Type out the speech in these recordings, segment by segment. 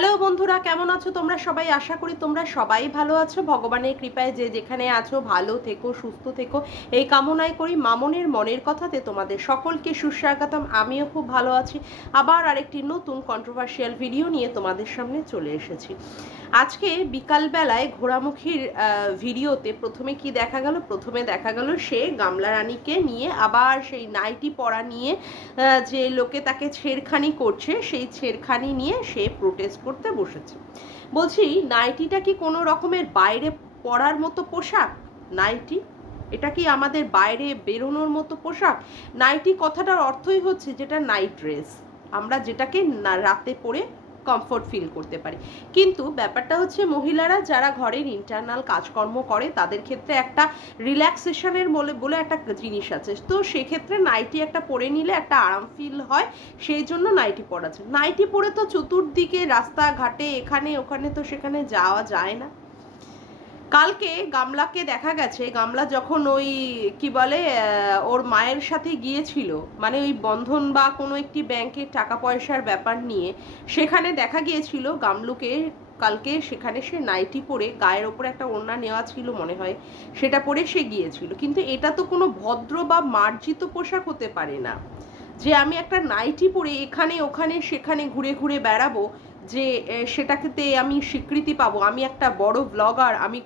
Hello বন্ধুরা, কেমন আছো তোমরা সবাই? আশা করি তোমরা সবাই ভালো আছো। ভগবানের কৃপায় যে যেখানে আছো ভালো থেকো, সুস্থ থেকো, এই কামনাই করি। মামনের মনের কথাতে তোমাদের সকলকে সুস্বাগতম। আমিও খুব ভালো আছি। আবার আরেকটি নতুন কন্ট্রোভার্সিয়াল ভিডিও নিয়ে তোমাদের সামনে চলে এসেছি। আজকে বিকালবেলায় ঘোড়ামুখীর ভিডিওতে প্রথমে কি দেখা গেল? প্রথমে দেখা গেল সে গামলা রানীকে নিয়ে আবার সেই নাইটি পরা নিয়ে যে লোকে তাকে ছেড়খানি করছে, সেই ছেড়খানি নিয়ে সে প্রোটেস্ট করতে বসেছে। বলছি, নাইটিটা কি কোনো রকমের বাইরে পরার মতো পোশাক? নাইটি এটা কি আমাদের বাইরে বেরোনোর মতো পোশাক? নাইটি কথাটার অর্থই হচ্ছে যেটা নাইট ড্রেস, আমরা যেটাকে রাতে পরে কমফোর্ট ফিল করতে পারি। কিন্তু ব্যাপারটা হচ্ছে মহিলারা যারা ঘরের ইন্টারনাল কাজকর্ম করে তাদের ক্ষেত্রে একটা রিল্যাক্সেশনের বলে একটা জিনিস আছে। তো সেক্ষেত্রে নাইটি একটা পরে নিলে একটা আরাম ফিল হয়, সেই জন্য নাইটি পরা যায়। নাইটি পরে তো চতুর্দিকে রাস্তাঘাটে এখানে ওখানে তো সেখানে যাওয়া যায় না। কালকে গামলাকে দেখা গেছে, গামলা যখন ওই কি বলে ওর মায়ের সাথে গিয়েছিল, মানে ওই বন্ধন বা কোনো একটি ব্যাংকের টাকা পয়সার ব্যাপার নিয়ে, সেখানে দেখা গিয়েছিল গামলুকে কালকে সেখানে সে নাইটি পরে, গায়ের ওপরে একটা ওড়না নেওয়া ছিল মনে হয়, সেটা পরে সে গিয়েছিল। কিন্তু এটা তো কোনো ভদ্র বা মার্জিত পোশাক হতে পারে না যে আমি একটা নাইটি পরে এখানে ওখানে সেখানে ঘুরে ঘুরে বেড়াবো, যে সেটাকে আমি স্বীকৃতি পাবো। আমি একটা বড় ব্লগার, আমি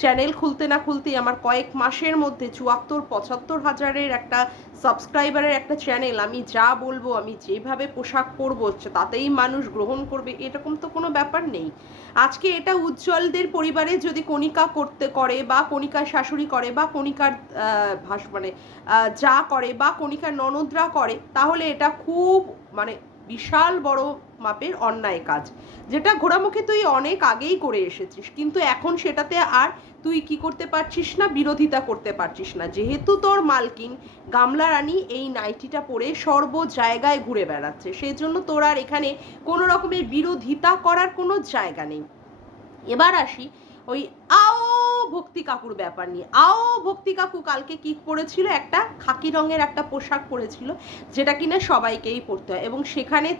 চ্যানেল খুলতে না খুলতেই আমার কয়েক মাসের মধ্যে ৭৪-৭৫ হাজারের একটা সাবস্ক্রাইবারের একটা চ্যানেল, আমি যা বলবো, আমি যেভাবে পোশাক পরবো তাতেই মানুষ গ্রহণ করবে, এরকম তো কোনো ব্যাপার নেই। আজকে এটা উজ্জ্বলদের পরিবারে যদি কণিকা করে বা কণিকার শাশুড়ি করে বা কণিকার মানে যা করে বা কণিকার ননদরা করে, তাহলে এটা খুব মানে বিশাল বড় মাপের অন্যায় কাজ, যেটা ঘোড়ামুখী তুই অনেক আগেই করে এসেছিস। কিন্তু এখন সেটাতে আর তুই কি করতে পারছিস না, বিরোধিতা করতে পারছিস না, যেহেতু তোর মালকিন গামলা রানী এই নাইটিটা পরে সর্ব জায়গায় ঘুরে বেড়াচ্ছে, সেই জন্য তোর আর এখানে কোনো রকমের বিরোধিতা করার কোনো জায়গা নেই। এবার আসি ওই আও ভক্তি কাকুর ব্যাপার নিয়ে। ভক্তি কাকু কালকে কি পরেছিল? একটা খাকি রঙের একটা পোশাক পরেছিল, যেটা কিনা সবাইকেই পরতে হয়। এবং সেখানে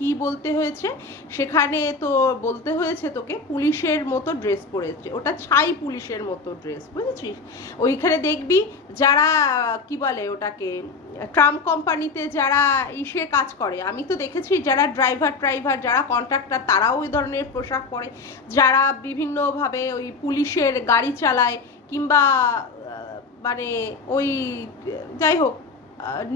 কি বলতে হয়েছে? সেখানে তো বলতে হয়েছে তোকে পুলিশের মতো ড্রেস পরেছে, ওটা ছাই পুলিশের মতো ড্রেস, বুঝেছিস? ওইখানে দেখবি যারা কি বলে ওটাকে, ট্রাম্প কোম্পানিতে যারা কাজ করে, আমি তো দেখেছি যারা ড্রাইভার যারা কন্ট্রাক্টর, তারাও ওই ধরনের পোশাক পরে। যারা বিভিন্নভাবে ওই পুলিশের গাড়ি চালায় কিংবা মানে ওই যাই হোক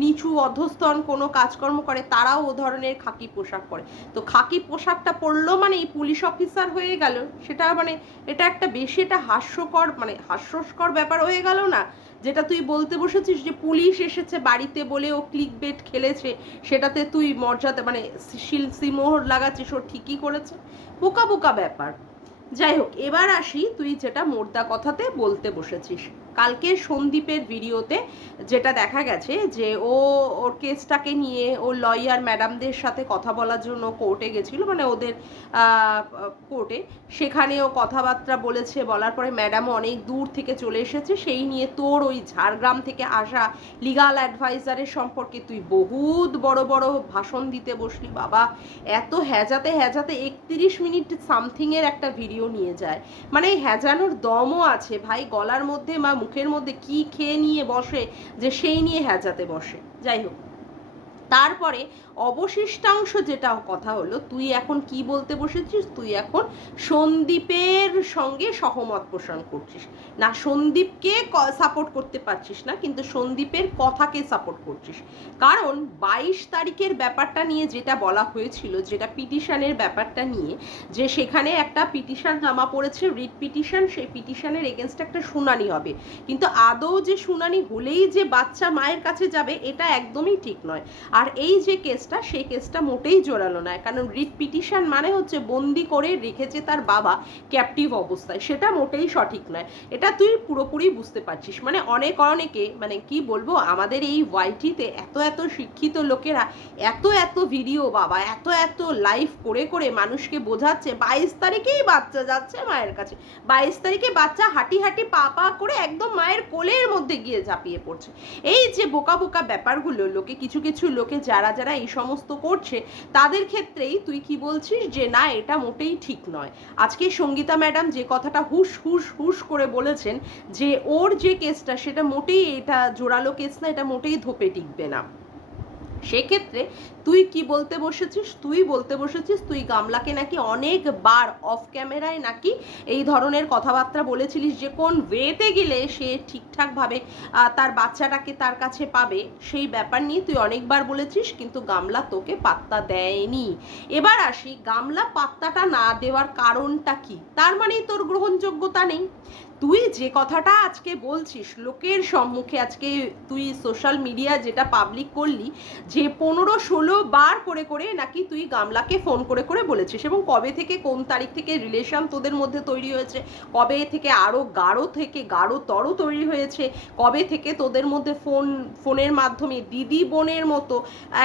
নিচু অধস্তন কোনো কাজকর্ম করে, তারাও ও ধরনের খাকি পোশাক পরে। তো খাকি পোশাকটা পরলো মানে এই পুলিশ অফিসার হয়ে গেল, সেটা মানে এটা একটা বেশি এটা হাস্যস্কর ব্যাপার হয়ে গেল না? যেটা তুই বলতে বসেছিস যে পুলিশ এসেছে বাড়িতে বলে ও ক্লিক বেট খেলেছে, সেটাতে তুই মর্যাদা মানে সিমোহর লাগাচ্ছিস, ও ঠিকই করেছে। বোকা বোকা ব্যাপার। যাই হোক, এবার আসি তুই যেটা মোর্দা কথাতে বলতে বসেছিস। কালকে সন্দীপের ভিডিওতে যেটা দেখা গেছে যে ওর কেসটাকে নিয়ে ও লয়ার ম্যাডামদের সাথে কথা বলার জন্য কোর্টে গেছিল, মানে ওদের কোর্টে, সেখানে ও কথাবার্তা বলেছে। বলার পরে ম্যাডামও অনেক দূর থেকে চলে এসেছে, সেই নিয়ে তোর ওই ঝাড়গ্রাম থেকে আসা লিগাল অ্যাডভাইজারের সম্পর্কে তুই বহুত বড় বড় ভাষণ দিতে বসলি। বাবা, এত হ্যাজাতে 31 মিনিট সামথিংয়ের একটা ভিডিও নিয়ে যায়, মানে হ্যাজানোর দমও আছে ভাই, গলার মধ্যে বা মুখের মধ্যে কি খেয়ে নিয়ে বসে যে সেই নিয়ে হ্যাজাতে বসে। যাই হোক, তারপরে অবশিষ্টাংশ যেটা কথা হলো, তুই এখন কি বলতে বসেছিস? তুই এখন সন্দীপের সঙ্গে সহমত পোষণ করছিস না, সন্দীপকে সাপোর্ট করতে পারছিস না, কিন্তু সন্দীপের কথাকে সাপোর্ট করছিস। কারণ 22 তারিখের ব্যাপারটা নিয়ে যেটা বলা হয়েছিল, যেটা পিটিশনের ব্যাপারটা নিয়ে, যে সেখানে একটা পিটিশন জমা পড়েছে, রিট পিটিশন, সেই পিটিশনের এগেনস্টে একটা শুনানি হবে। কিন্তু আদৌ যে শুনানি হলেই যে বাচ্চা মায়ের কাছে যাবে, এটা একদমই ঠিক নয়। আর এই যে কেসটা, সেই কেসটা মোটেই জোরালো নয়, কারণ রিট পিটিশন মানে হচ্ছে বন্দি করে রেখেছে তার বাবা ক্যাপটিভ অবস্থায়, সেটা মোটেই সঠিক নয়। এটা তুই পুরোপুরি বুঝতে পারছিস। মানে অনেকে মানে কি বলবো, আমাদের এই ওয়াইটিতে এত শিক্ষিত লোকেরা এত ভিডিও, বাবা এত লাইভ করে করে মানুষকে বোঝাচ্ছে 22 তারিখেই বাচ্চা যাচ্ছে মায়ের কাছে, 22 তারিখে বাচ্চা হাঁটি পা করে একদম মায়ের কোলের মধ্যে গিয়ে ঝাঁপিয়ে পড়ছে। এই যে বোকা বোকা ব্যাপারগুলো লোকে কিছু লোকে লোকে যারা যারা এই সমস্ত করছে তাদের ক্ষেত্রেই তুই কি বলছিস যে না এটা মোটেই ঠিক নয়। আজকে সঙ্গীতা ম্যাডাম যে কথাটা হুস হুস হুস করে বলেছেন যে ওর যে কেসটা সেটা মোটেই, এটা জোরালো কেস না, এটা মোটেই ধোপে টিকবে না। সেক্ষেত্রে তুই কি বলতে বসেছিস, তুই গামলাকে নাকি অনেকবার অফ ক্যামেরায় নাকি এই ধরনের কথাবার্তা বলেছিলিস যে কোন ওয়েতে গেলে সে ঠিকঠাকভাবে তার বাচ্চাটাকে তার কাছে পাবে, সেই ব্যাপার নিয়ে তুই অনেকবার বলেছিস, কিন্তু গামলা তোকে পাত্তা দেয়নি। এবার আসি, গামলা পাত্তাটা না দেওয়ার কারণটা কি? তার মানেই তোর গ্রহণযোগ্যতা নেই। তুই যে কথাটা আজকে বলছিস লোকের সম্মুখে, আজকে তুই সোশ্যাল মিডিয়া যেটা পাবলিক করলি যে 15-16 বার করে করে নাকি তুই গামলাকে ফোন করে করে বলেছিস, এবং কবে থেকে কোন তারিখ থেকে রিলেশন তোদের মধ্যে তৈরি হয়েছে, কবে থেকে আরও গাঢ়তর তৈরি হয়েছে, কবে থেকে তোদের মধ্যে ফোনের মাধ্যমে দিদি বোনের মতো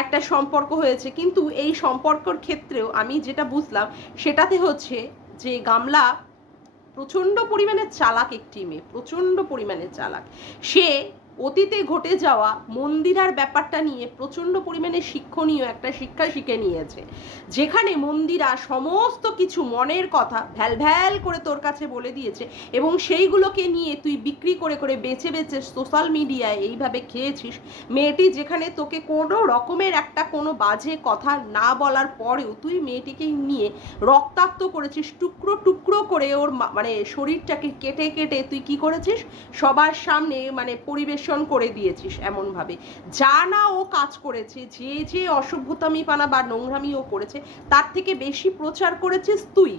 একটা সম্পর্ক হয়েছে। কিন্তু এই সম্পর্কর ক্ষেত্রেও আমি যেটা বুঝলাম সেটাতে হচ্ছে যে গামলা প্রচণ্ড পরিমাণে চালাক একটি মেয়ে, প্রচণ্ড পরিমাণে চালাক। সে অতীতে ঘটে যাওয়া মন্দিরার ব্যাপারটা নিয়ে প্রচণ্ড পরিমাণে শিক্ষণীয় একটা শিক্ষা শিখে নিয়েছে, যেখানে মন্দিরা সমস্ত কিছু মনের কথা ভ্যাল ভ্যাল করে তোর কাছে বলে দিয়েছে, এবং সেইগুলোকে নিয়ে তুই বিক্রি করে করে বেচে বেচে সোশ্যাল মিডিয়ায় এইভাবে খেয়েছিস। মেয়েটি যেখানে তোকে কোনো রকমের একটা কোনো বাজে কথা না বলার পরেও তুই মেয়েটিকে নিয়ে রক্তাক্ত করেছিস, টুকরো টুকরো করে ওর মানে শরীরটাকে কেটে কেটে তুই কি করেছিস সবার সামনে মানে পরিবেশন করে দিয়েছিস এমনভাবে, যা না ও কাজ করেছে, যে যে অসভ্যতামি পানা বা নোংরামি ও করেছে তার থেকে বেশি প্রচার করেছিস তুই।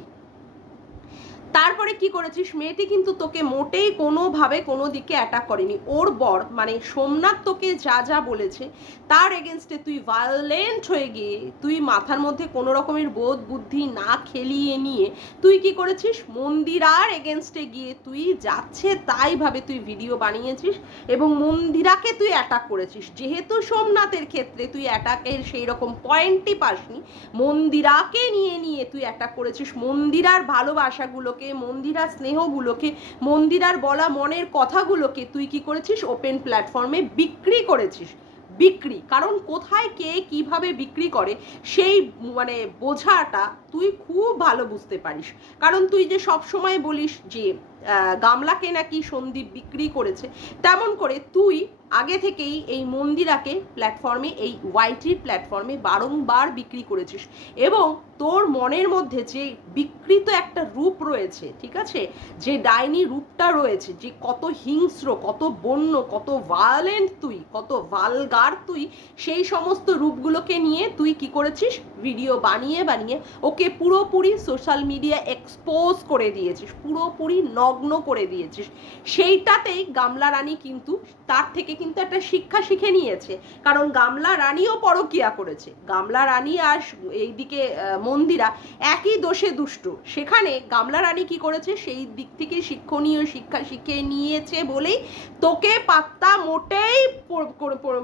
তারপরে কি করেছিস, মেয়েটি কিন্তু তোকে মোটেই কোনোভাবে কোনো দিকে অ্যাটাক করেনি। ওর বর মানে সোমনাথ তোকে যা যা বলেছে তার এগেনস্টে তুই ভায়োলেন্ট হয়ে গিয়ে তুই মাথার মধ্যে কোনো রকমের বোধ বুদ্ধি না খেলিয়ে নিয়ে তুই কি করেছিস, মন্দিরার এগেনস্টে গিয়ে তুই যাচ্ছে তাই ভাবে তুই ভিডিও বানিয়েছিস এবং মন্দিরাকে তুই অ্যাটাক করেছিস। যেহেতু সোমনাথের ক্ষেত্রে তুই অ্যাটাকের সেই রকম পয়েন্টই পাসনি, মন্দিরাকে নিয়ে নিয়ে তুই অ্যাটাক করেছিস, মন্দিরার ভালোবাসাগুলো, মন্দিরার স্নেহগুলোকে, মন্দিরার বলা মনের কথাগুলোকে তুই কি করেছিস, ওপেন প্ল্যাটফর্মে বিক্রি করেছিস। বিক্রি, কারণ কোথায় কে কিভাবে বিক্রি করে সেই মানে বোঝাটা তুই খুব ভালো বুঝতে পারিস। কারণ তুই যে সব সময় বলিস যে গামলাকে নাকি সন্দীপ বিক্রি করেছে, তেমন করে তুই আগে থেকেই এই মন্দিরাকে প্ল্যাটফর্মে, এই ওয়াইটির প্ল্যাটফর্মে বারংবার বিক্রি করেছিস, এবং তোর মনের মধ্যে যে বিকৃত একটা রূপ রয়েছে, ঠিক আছে, যে ডাইনি রূপটা রয়েছে, যে কত হিংস্র, কত বন্য, কত ভায়োলেন্ট তুই, কত ভালগার তুই, সেই সমস্ত রূপগুলোকে নিয়ে তুই কি করেছিস, ভিডিও বানিয়ে বানিয়ে ওকে পুরোপুরি সোশ্যাল মিডিয়া এক্সপোজ করে দিয়েছিস, পুরোপুরি নগ্ন করে দিয়েছিস। সেইটাতেই গামলা রানী কিন্তু তার থেকে কিন্তু একটা শিক্ষা শিখে নিয়েছে, কারণ গামলা রানীও পরকিয়া করেছে। গামলা রানী আর এইদিকে মন্দিরা একই দোষে দুষ্ট। সেখানে গামলা রানী কি করেছে, সেই দিক থেকে শিক্ষণীয় শিক্ষা শিখে নিয়েছে বলেই তোকে পাত্তা মোটেই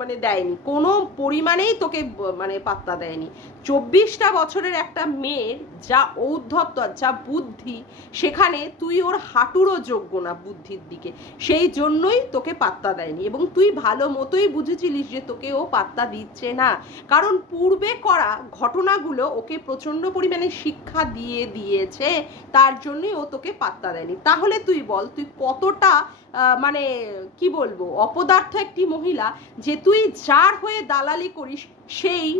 মানে দেয়নি, কোনো পরিমাণেই তোকে মানে পাত্তা দেয়নি। 24টা বছরের একটা মেয়ের যা ঔদ্ধত্য, যা বুদ্ধি, সেখানে তুই ওর হাঁটুরও যোগ্য না বুদ্ধির দিকে, সেই জন্যই তোকে পাত্তা দেয়নি। এবং তুই ভালো মতোই বুঝেছিলিস যে তোকে ও পাত্তা দিচ্ছে না, কারণ পূর্বে করা ঘটনাগুলো ওকে প্রচণ্ড পরিমাণে শিক্ষা দিয়ে দিয়েছে, তার জন্যই ও তোকে পাত্তা দেয়নি। তাহলে তুই বল, তুই কতটা মানে কি বলবো অপদার্থ একটি মহিলা, যে তুই যার হয়ে দালালি করিস সেই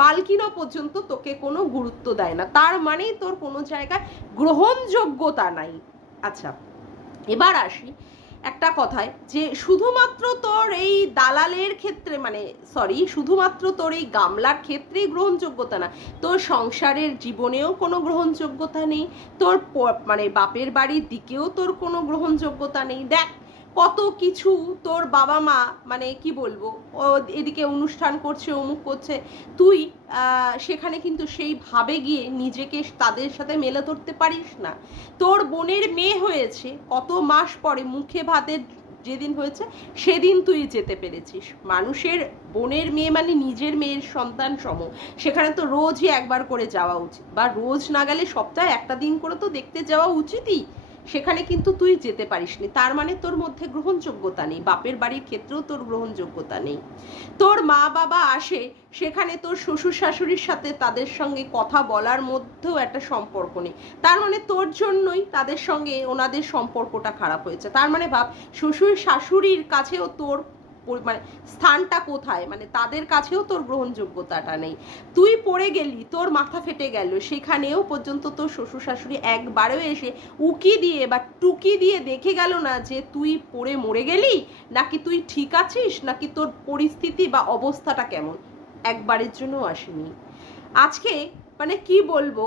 মালকিনও পর্যন্ত তোকে কোনো গুরুত্ব দেয় না, তার মানেই তোর কোনো জায়গায় গ্রহণযোগ্যতা নাই। আচ্ছা, এবার আসি একটা কথায়, যে শুধুমাত্র তোর এই দালালের ক্ষেত্রে মানে শুধুমাত্র তোর এই গামলার ক্ষেত্রেই গ্রহণযোগ্যতা না, তোর সংসারের জীবনেও কোনো গ্রহণযোগ্যতা নেই, তোর মানে বাপের বাড়ির দিকেও তোর কোনো গ্রহণযোগ্যতা নেই। দেখ কত কিছু তোর বাবা মা মানে কি বলবো, ও এদিকে অনুষ্ঠান করছে, অমুক করছে, তুই সেখানে কিন্তু সেইভাবে গিয়ে নিজেকে তাদের সাথে মেলে ধরতে পারিস না। তোর বোনের মেয়ে হয়েছে কত মাস পরে, মুখে ভাতের যেদিন হয়েছে সেদিন তুই যেতে পেরেছিস। মানুষের বোনের মেয়ে মানে নিজের মেয়ের সন্তান সম, সেখানে তো রোজই একবার করে যাওয়া উচিত, বা রোজ না গেলে সপ্তাহে একটা দিন করে তো দেখতে যাওয়া উচিতই। সেখানে কিন্তু তুই যেতে পারিসনি, তার মানে তোর মধ্যে গ্রহণযোগ্যতা নেই। বাপের বাড়ির ক্ষেত্রেও তোর গ্রহণযোগ্যতা নেই। তোর মা বাবা আসে, সেখানে তোর শ্বশুর শাশুড়ির সাথে তাদের সঙ্গে কথা বলার মধ্যেও একটা সম্পর্ক নেই, তার মানে তোর জন্যই তাদের সঙ্গে ওনাদের সম্পর্কটা খারাপ হয়েছে। তার মানে ভাব, শ্বশুর শাশুড়ির কাছেও তোর মানে স্থানটা কোথায়, মানে তাদের কাছেও তোর গ্রহণযোগ্যতাটা নেই। তুই পড়ে গেলি, তোর মাথা ফেটে গেল, সেখানেও পর্যন্ত তোর শ্বশুর শাশুড়ি একবারও এসে উকি দিয়ে বা টুকি দিয়ে দেখে গেল না যে তুই পড়ে মরে গেলি, নাকি তুই ঠিক আছিস, নাকি তোর পরিস্থিতি বা অবস্থাটা কেমন, একবারের জন্য আসেনি। আজকে মানে কি বলবো,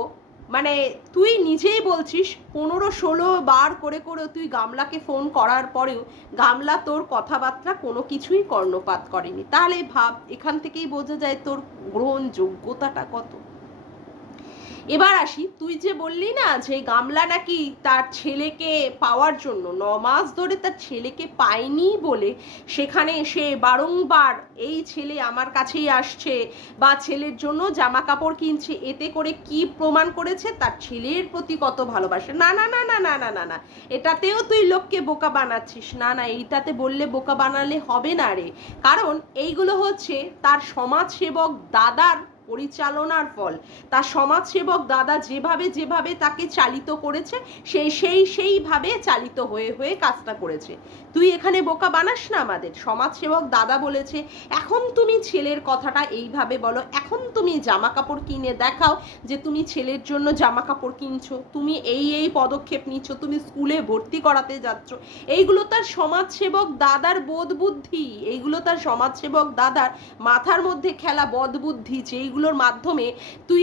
মানে তুই নিজেই বলছিস 15-16 বার করে করে তুই গামলাকে ফোন করার পরেও গামলা তোর কথাবার্তা কোনো কিছুই কর্ণপাত করেনি। তাহলে ভাব, এখান থেকেই বোঝা যায় তোর গ্রহণযোগ্যতাটা কত। এবার আসি, তুই যে বললি না যে গামলা নাকি তার ছেলেকে পাওয়ার জন্য 9 মাস ধরে তার ছেলেকে পায়নি বলে সেখানে সে বারংবার এই ছেলে আমার কাছেই আসছে বা ছেলের জন্য জামা কাপড় কিনছে, এতে করে কি প্রমাণ করেছে তার ছেলের প্রতি কত ভালোবাসে। না না না না না না না না, এটাতেও তুই লোককে বোকা বানাচ্ছিস। না না, এইটাতে বললে বোকা বানালে হবে না রে, কারণ এইগুলো হচ্ছে তার সমাজসেবক দাদার পরিচালনার ফল। তার সমাজসেবক দাদা যেভাবে যেভাবে তাকে চালিত করেছে, সেইভাবে চালিত হয়ে হয়ে কাজটা করেছে। তুই এখানে বোকা বানাস না আমাদের। সমাজসেবক দাদা বলেছে এখন তুমি ছেলের কথাটা এইভাবে বলো, এখন তুমি জামা কাপড় কিনে দেখাও যে তুমি ছেলের জন্য জামা কাপড় কিনছো, তুমি এই এই পদক্ষেপ নিচ্ছ, তুমি স্কুলে ভর্তি করাতে যাচ্ছ। এইগুলো তার সমাজসেবক দাদার বোধ বুদ্ধি, এইগুলো তার সমাজসেবক দাদার মাথার মধ্যে খেলা বদ বুদ্ধি, যেইগুলোর মাধ্যমে তুই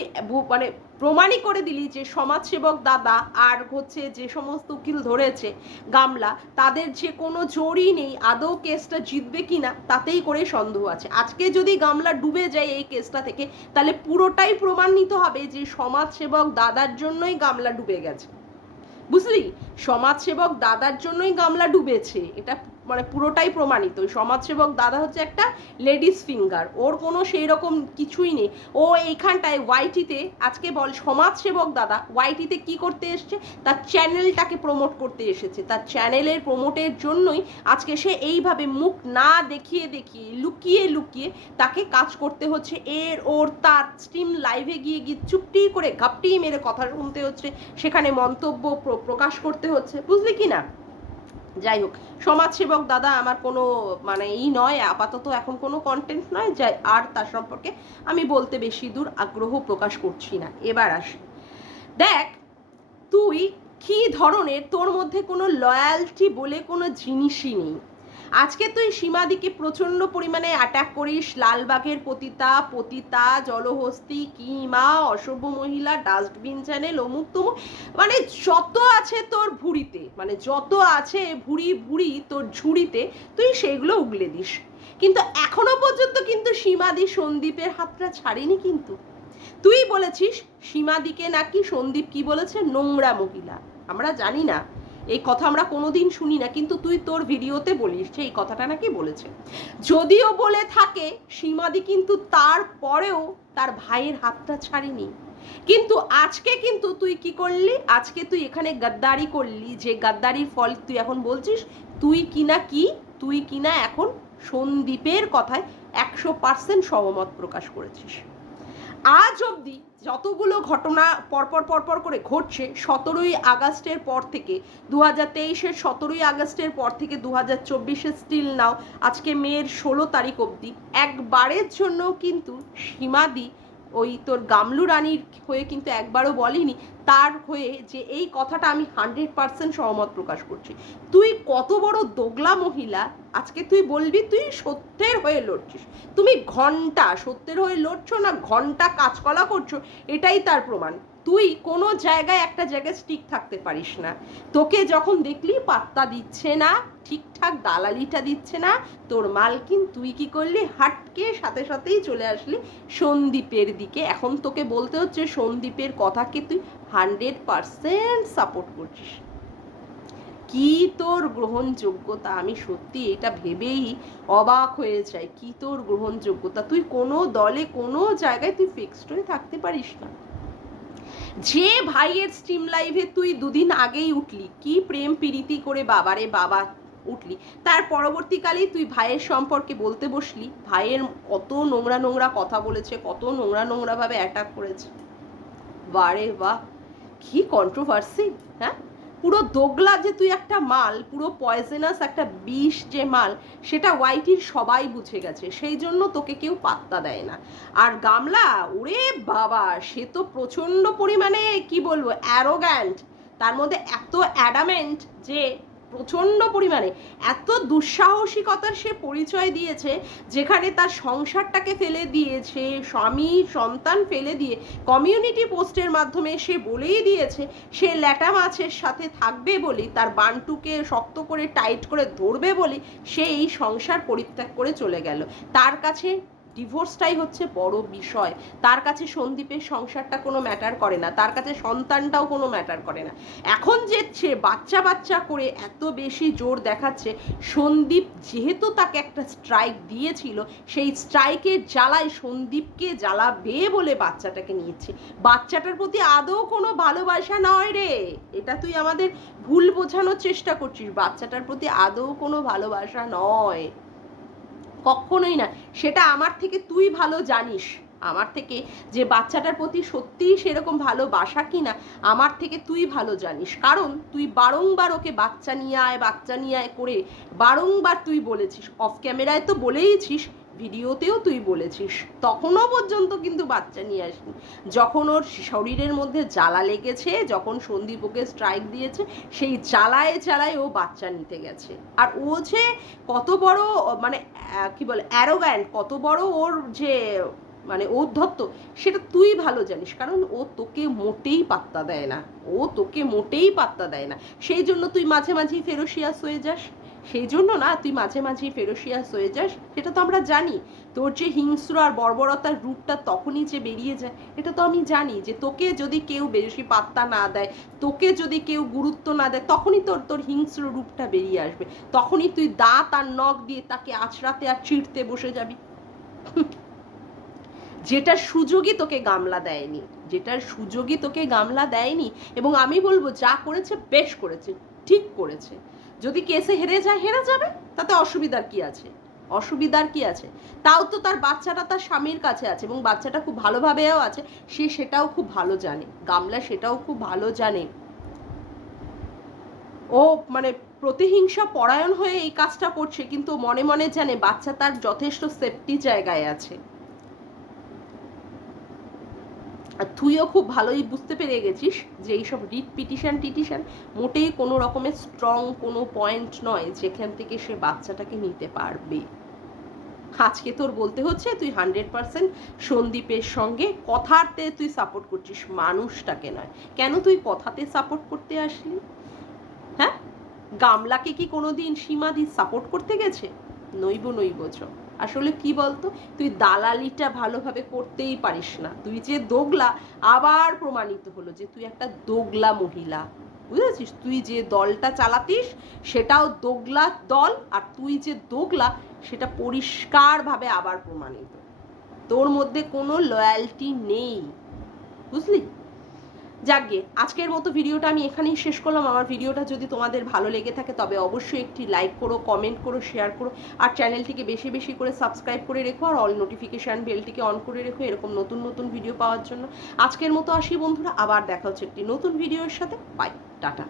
মানে প্রমাণই করে দিলি যে সমাজসেবক দাদা আর হচ্ছে যে সমস্ত উকিল ধরেছে গামলা, তাদের যে কোনো জোরই নেই, আদৌ কেসটা জিতবে কিনা তাতেই করে সন্দেহ আছে। আজকে যদি গামলা ডুবে যায় এই কেসটা থেকে, তাহলে পুরোটাই প্রমাণিত হবে যে সমাজসেবক দাদার জন্যই গামলা ডুবে গেছে। বুঝলি, সমাজসেবক দাদার জন্যই গামলা ডুবেছে, এটা মানে পুরোটাই প্রমাণিত। সমাজসেবক দাদা হচ্ছে একটা লেডিস ফিঙ্গার, ওর কোনো সেই রকম কিছুই নেই। ও এইখানটায় ওয়াইটিতে আজকে বল, সমাজসেবক দাদা ওয়াইটিতে কি করতে এসছে, তার চ্যানেলটাকে প্রমোট করতে এসেছে। তার চ্যানেলের প্রমোটের জন্যই আজকে সে এইভাবে মুখ না দেখিয়ে দেখিয়ে লুকিয়ে লুকিয়ে তাকে কাজ করতে হচ্ছে। ওর তার স্ট্রিম লাইভে গিয়ে চুপটি করে ঘাপটি মেরে কথা শুনতে হচ্ছে, সেখানে মন্তব্য প্রকাশ করতে হচ্ছে, বুঝলি কি না। যাই হোক, সমাজসেবক দাদা আমার কোনো মানে নয়, আপাতত এখন কোনো কন্টেন্ট নয়, যাই আর তার সম্পর্কে আমি বলতে বেশি দূর আগ্রহ প্রকাশ করছি না। এবার আসি, দেখ তুই কি ধরনের, তোর মধ্যে কোনো লয়ালটি বলে কোনো জিনিসই নেই। আজকে তুই সীমাদিকে প্রচণ্ড পরিমাণে অ্যাটাক করিস, লালবাগের পতিতা জলহস্তি কিমা অসভ্য মহিলা ডাস্টবিন চ্যানেল অমুক তমুক, মানে যত আছে তোর ভুঁড়িতে, মানে যত আছে ভুঁড়ি তোর ঝুড়িতে, তুই সেগুলো উগলে দিস। কিন্তু এখনো পর্যন্ত কিন্তু সীমাদি সন্দীপের হাতটা ছাড়েনি। কিন্তু তুই বলেছিস সীমাদিকে নাকি সন্দীপ কি বলেছে, নোংরা মহিলা। আমরা জানি না, এই কথা আমরা কোনোদিন শুনি না, কিন্তু তুই তোর ভিডিওতে বলিস যে এই কথাটা নাকি বলেছে। যদিও বলে থাকে, সীমাদি কিন্তু তারপরেও তার ভাইয়ের হাতটা ছাড়েনি। কিন্তু আজকে কিন্তু তুই কি করলি, আজকে তুই এখানে গাদ্দারি করলি, যে গাদ্দারির ফল তুই এখন বলছিস তুই কিনা এখন সন্দীপের কথায় 100% সহমত প্রকাশ করেছিস। আজ অবধি যতগুলো ঘটনা পরপর করে ঘটছে, 17ই আগস্টের পর থেকে 2023-এর 17ই আগস্টের পর থেকে 2024-এর স্টিল নাও আজকে মের 16 তারিখ অবধি একবারের জন্য কিন্তু সীমাদি ওই তোর গামলু রানীর হয়ে কিন্তু একবারও বলিনি তার হয়ে যে এই কথাটা আমি 100% সহমত প্রকাশ করছি। তুই কত বড় দোগলা মহিলা, আজকে তুই বলবি তুই সত্যের হয়ে লড়ছিস। তুমি ঘন্টা সত্যের হয়ে লড়ছো না, ঘন্টা কাজকলা করছো, এটাই তার প্রমাণ। তুই কোনো জায়গায় একটা জায়গায় স্টিক থাকতে পারিস না। তোকে যখন দেখলি পাত্তা দিচ্ছে না, ঠিকঠাক দালালিটা দিচ্ছে না তোর মালকিন, তুই কি করলি, হাটকে সাথে সাথেই চলে আসলি সন্দীপের দিকে। এখন তোকে বলতে হচ্ছে সন্দীপের কথাকে তুই 100% সাপোর্ট করছিস। কি তোর গ্রহণযোগ্যতা, আমি সত্যি এটা ভেবেই অবাক হয়ে যাই। কি তোর গ্রহণযোগ্যতা, তুই কোনো দলে কোনো জায়গায় তুই ফিক্সড হয়ে থাকতে পারিস না। যে ভাইয়ের স্ট্রিম লাইভে তুই দুদিন আগেই উঠলি, কি প্রেম প্রীতি করে বাবারে বাবা উঠলি, তার পরবর্তীকালেই তুই ভাইয়ের সম্পর্কে বলতে বসলি ভাইয়ের কত নোংরা নোংরা কথা বলেছে, কত নোংরা নোংরা ভাবে অ্যাটাক করেছে। বারে বাহ, কি কন্ট্রোভার্সি। হ্যাঁ, পুরো দোগলা যে তুই একটা মাল, পুরো পয়জেনাস একটা বিষ যে মাল, সেটা ওয়াইটির সবাই বুঝে গেছে, সেই জন্য তোকে কেউ পাত্তা দেয় না। আর গামলা, ওরে বাবা, সে তো প্রচণ্ড পরিমাণে কি বলবো অ্যারোগ্যান্ট, তার মধ্যে এত অ্যাডামেন্ট যে প্রচণ্ড পরিমাণে এত দুঃসাহসিকতার সে পরিচয় দিয়েছে, যেখানে তার সংসারটাকে ফেলে দিয়েছে, স্বামী সন্তান ফেলে দিয়ে কমিউনিটি পোস্টের মাধ্যমে সে বলেই দিয়েছে সে ল্যাটা মাছের সাথে থাকবে বলি, তার বান্টুকে শক্ত করে টাইট করে ধরবে বলি সে এই সংসার পরিত্যাগ করে চলে গেল। তার কাছে ডিভোর্সটাই হচ্ছে বড় বিষয়, তার কাছে সন্দীপের সংসারটা কোনো ম্যাটার করে না, তার কাছে সন্তানটাও কোনো ম্যাটার করে না। এখন যে সে বাচ্চা বাচ্চা করে এত বেশি জোর দেখাচ্ছে, সন্দীপ যেহেতু তাকে একটা স্ট্রাইক দিয়েছিল, সেই স্ট্রাইকের জ্বালায় সন্দীপকে জ্বালাবে বলে বাচ্চাটাকে নিয়েছে। বাচ্চাটার প্রতি আদৌ কোনো ভালোবাসা নয় রে, এটা তুই আমাদের ভুল বোঝানোর চেষ্টা করছিস, বাচ্চাটার প্রতি আদৌ কোনো ভালোবাসা নয়, কখনোই না। সেটা আমার থেকে তুই ভালো জানিস, আমার থেকে যে বাচ্চাটার প্রতি সত্যিই সেরকম ভালোবাসা কিনা আমার থেকে তুই ভালো জানিস, কারণ তুই বারংবার ওকে বাচ্চা নিয়ে আয় করে বারংবার তুই বলেছিস, অফ ক্যামেরায় তো বলেইছিস, ভিডিওতেও তুই বলেছিস, তখনও পর্যন্ত কিন্তু বাচ্চা নিয়ে আসিনি। যখন ওর শরীরের মধ্যে জ্বালা লেগেছে, যখন সন্দীপ ওকে স্ট্রাইক দিয়েছে, সেই জ্বালায় ও বাচ্চা নিতে গেছে। আর ও যে কত বড় মানে কি বলে অ্যারোগ্যান্ট, কত বড় ওর যে মানে ঔদ্ধত্য, সেটা তুই ভালো জানিস, কারণ ও তোকে মোটেই পাত্তা দেয় না, ও তোকে মোটেই পাত্তা দেয় না। সেই জন্য তুই মাঝে মাঝেই ফেরোসিয়াস হয়ে যাস, সেই জন্য না তুই মাঝে মাঝেই ফেরোসিয়াস হয়ে যাস, সেটা তো আমরা জানি। তোর যে হিংস্র আর বর্বরতার রূপটা তখনই যে বেরিয়ে যায়, এটা তো আমি জানি, যে তোকে যদি কেউ বেশি পাত্তা না দেয়, তোকে যদি কেউ গুরুত্ব না দেয়, তখনই তোর হিংস্র রূপটা বেরিয়ে আসবে, তখনই তুই দাঁত আর নখ দিয়ে তাকে আঁচড়াতে আর চিড়তে বসে যাবি। যেটার সুযোগই তোকে গামলা দেয়নি, যেটার সুযোগই তোকে গামলা দেয়নি। এবং আমি বলবো যা করেছে বেশ করেছে, ঠিক করেছে। যদি কেসে হেরে যায়, হেরে যাবে, তাতে অসুবিধার কি আছে, অসুবিধার কি আছে? তাও তো তার বাচ্চাটা তার স্বামীর কাছে আছে, এবং বাচ্চাটা খুব ভালোভাবেও আছে, সে সেটাও খুব ভালো জানে, গামলা সেটাও খুব ভালো জানে। ও মানে প্রতিহিংসা পরায়ণ হয়ে এই কাজটা করছে, কিন্তু মনে মনে জানে বাচ্চা তার যথেষ্ট সেফটি জায়গায় আছে। আর তুইও খুব ভালোই বুঝতে পেরে গেছিস যে এইসব রিট পিটিশন মোটেই কোনো রকমের স্ট্রং কোনো পয়েন্ট নয় যেখান থেকে সে বাচ্চাটাকে নিতে পারবে। আজকে তোর বলতে হচ্ছে তুই 100% সন্দীপের সঙ্গে কথাতে তুই সাপোর্ট করছিস, মানুষটাকে নয়। কেন তুই কথাতে সাপোর্ট করতে আসলি? হ্যাঁ, গামলাকে কি কোনোদিন সীমাদি সাপোর্ট করতে গেছে? নইব চ। আসলে কি বলতো, তুই দালালিটা ভালোভাবে করতেই পারিস না, তুই যে দোগলা আবার প্রমাণিত হলো যে তুই একটা দোগলা মহিলা, বুঝেছিস? তুই যে দলটা চালাতিস সেটাও দোগলা দল, আর তুই যে দোগলা সেটা পরিষ্কারভাবে আবার প্রমাণিত, তোর মধ্যে কোনো লয়্যালটি নেই, বুঝলি? যাকগে, আজকের মতো ভিডিওটা আমি এখানেই শেষ করলাম। আমার ভিডিওটা যদি তোমাদের ভালো লেগে থাকে তবে অবশ্যই একটি লাইক করো, কমেন্ট করো, শেয়ার করো, আর চ্যানেলটিকে বেশি বেশি করে সাবস্ক্রাইব করে রেখো, আর অল নোটিফিকেশান বেলটিকে অন করে রেখো এরকম নতুন নতুন ভিডিও পাওয়ার জন্য। আজকের মতো আসি বন্ধুরা, আবার দেখা হচ্ছে একটি নতুন ভিডিওর সাথে। Bye, tata.